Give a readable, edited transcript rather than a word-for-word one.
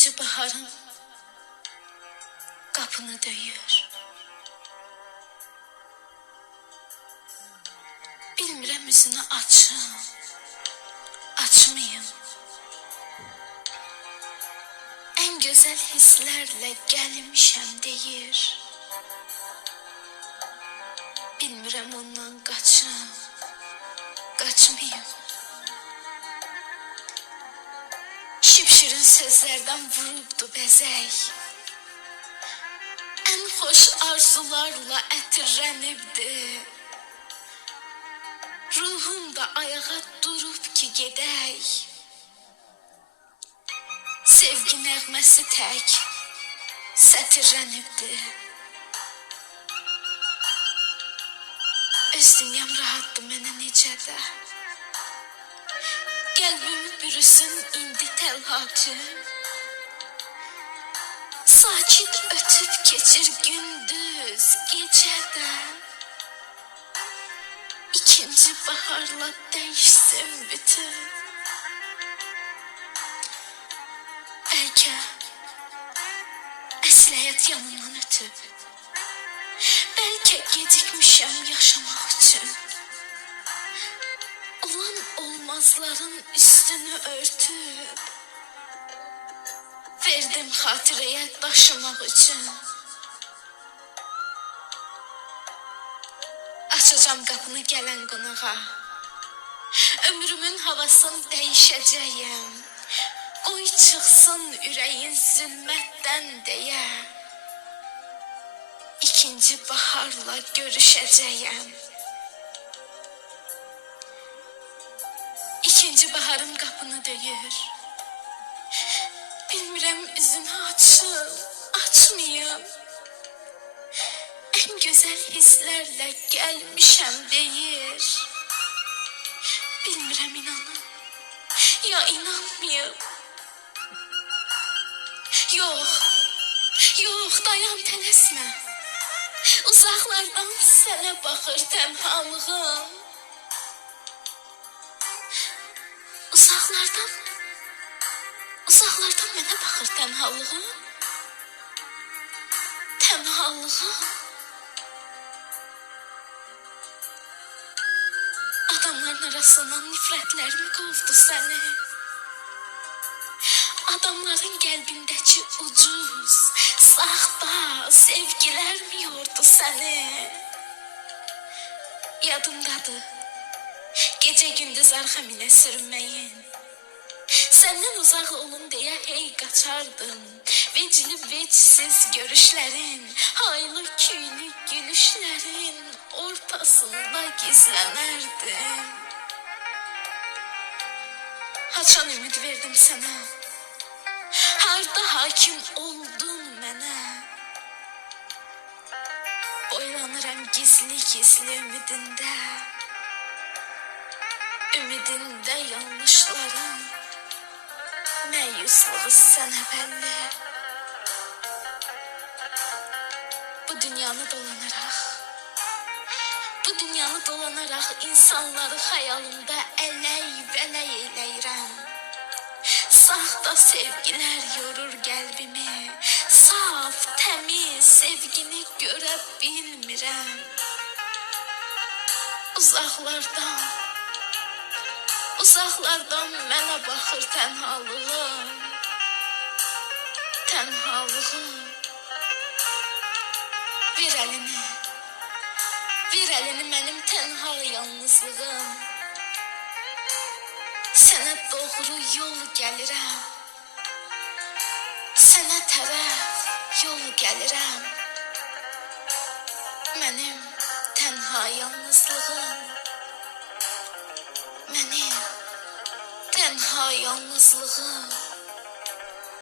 İkinci baharın kapını döyür. Bilmirəm üzünü açım, açmayım. En güzel hislerle gelmişəm deyir. Bilmirəm ondan kaçım, kaçmayım. Şipşirin sözlerden vurubdu bezək. En hoş arzularla ətirlənibdi. Ruhum da ayağa durup ki gedək. Sevgi nəğməsi tək sətirlənibdi. Öz dünyam rahatdı mənə necə də. Qəlbimi bürüsün indi təlhatı. Sakit ötüb keçir gündüz gecə də. İkinci baharla dəyişsin bütün. Bəlkə əsl həyat yanımdan ötüb. Bəlkə gecikmişəm yaşamaq üçün. Olan olmazların üstünü örtüb. Verdim xatirəyə daşımaq üçün. Açacağım qapını gələn qonağa. Ömrümün havasını dəyişəcəyəm. Qoy çıxsın ürəyin zülmətdən deyə. İkinci baharla görüşəcəyəm. İkinci baharın qapını döyür. Bilmirəm üzünü açım, açmayım. En güzel hislerle gelmişəm deyir. Bilmirəm inanım, ya inanmayım. Yox, yox dayan tələsmə. Uzaqlardan sənə baxır tənhalığım. Uzaqlardan mənə baxır tənhalığım. Tənhalığım. Adamların arasından nifrətlərim qovdu səni. Adamların qəlbindəki ucuz, saxta sevgilər mi yordu səni? Yadımdadır, gecə gündüz arxaminə sürünməyin. Səndən uzaq olun deyə hey qaçardım. Vecli vecsiz görüşlərin, haylı küylü gülüşlərin ortasında gizlənərdim. Haçan ümid verdim sənə, harda hakim oldun mənə. Boylanıram gizli ümidində. Ümidində yanlışlarım, məyusluğu sənə bəlli. Bu dünyanı dolanarak insanları xəyalımda ələk-vələk eləyirəm. Saxta sevgilər yorur qəlbimi, saf, təmiz sevgini görə bilmirəm. Uzaqlardan mənə baxır tənhalığım. Tənhalığım. Ver əlini mənim tənha yalnızlığım. Sənə doğru yol gəlirəm. Sənə tərəf yol gəlirəm. Mənim tənha yalnızlığım. Mənim tənha yalnızlığım.